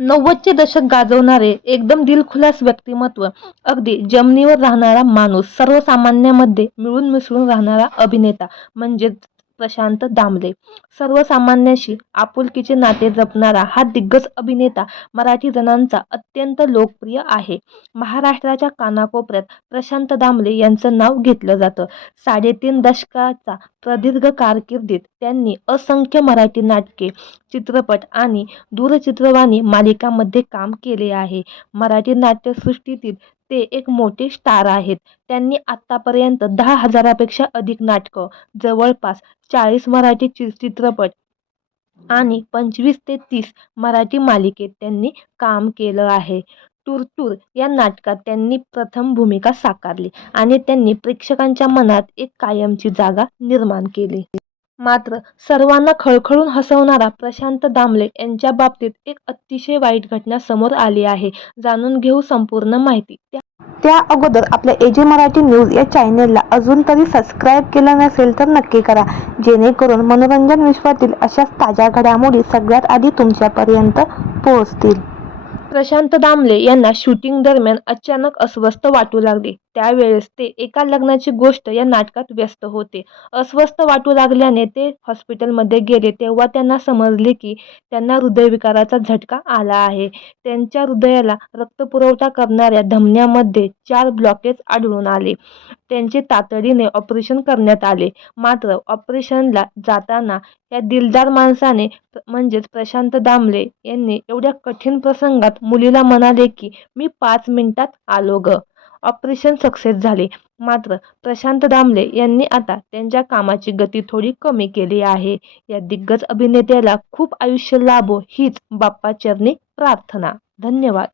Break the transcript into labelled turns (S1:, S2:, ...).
S1: नव्वदचे दशक गाजवणारे एकदम दिलखुलास व्यक्तिमत्व अगदी जमिनीवर राहणारा माणूस सर्वसामान्यामध्ये मिळून मिसळून राहणारा अभिनेता म्हणजेच प्रशांत दामले. सर्वसामान्यांशी आपुलकीचे नाते जपणारा हा दिग्गज अभिनेता मराठी जणांचा अत्यंत लोकप्रिय आहे. महाराष्ट्राच्या कानाकोपऱ्यात प्रशांत दामले यांचं नाव घेतलं जातं. साडेतीन दशकाचा प्रदीर्घ कारकिर्दीत त्यांनी असंख्य मराठी नाटके चित्रपट आणि दूरचित्रवाणी मालिकांमध्ये काम केले आहे. मराठी नाट्यसृष्टीतील ते एक मोठे स्टार आहेत. त्यांनी आत्तापर्यंत दहा हजारापेक्षा अधिक नाटकं जवळपास चाळीस मराठी चित्रपट आणि पंचवीस ते तीस मराठी मालिकेत त्यांनी काम केलं आहे. टूरटूर या नाटकात त्यांनी प्रथम भूमिका साकारली आणि त्यांनी प्रेक्षकांच्या मनात एक कायमची जागा निर्माण केली. मात्र सर्वांना खळखळून हसवणारा प्रशांत दामले यांच्या बाबतीत एक अतिशय वाईट घटना समोर आली आहे. जाणून घेऊ संपूर्ण माहिती. त्या
S2: त्या अगोदर आपल्या एजे मराठी न्यूज या चॅनेलला अजून तरी सबस्क्राईब केलं नसेल तर नक्की करा. जेणेकरून मनोरंजन विश्वातील अशाच ताज्या घडामोडी सगळ्यात आधी तुमच्यापर्यंत पोहोचतील.
S1: प्रशांत दामले यांना शूटिंग दरम्यान अचानक अस्वस्थ वाटू लागले. त्यावेळेस ते एका लग्नाची गोष्ट या नाटकात व्यस्त होते. अस्वस्थ वाटू लागल्याने ते हॉस्पिटलमध्ये गेले. तेव्हा त्यांना समजले की त्यांना हृदयविकाराचा झटका आला आहे. त्यांच्या हृदयाला रक्तपुरवठा करणाऱ्या धमन्यामध्ये चार ब्लॉकेज आढळून आले. त्यांचे तातडीने ऑपरेशन करण्यात आले. मात्र ऑपरेशनला जाताना या दिलदार माणसाने म्हणजेच प्रशांत दामले यांनी एवढ्या कठीण प्रसंगात मुलीला म्हणाले की मी पाच मिनिटात आलो ग. ऑपरेशन सक्सेस झाले. मात्र प्रशांत दामले यांनी आता त्यांच्या कामाची गती थोडी कमी केली आहे. या दिग्गज अभिनेत्याला खूप आयुष्य लाभो हीच बाप्पा चरणी प्रार्थना. धन्यवाद.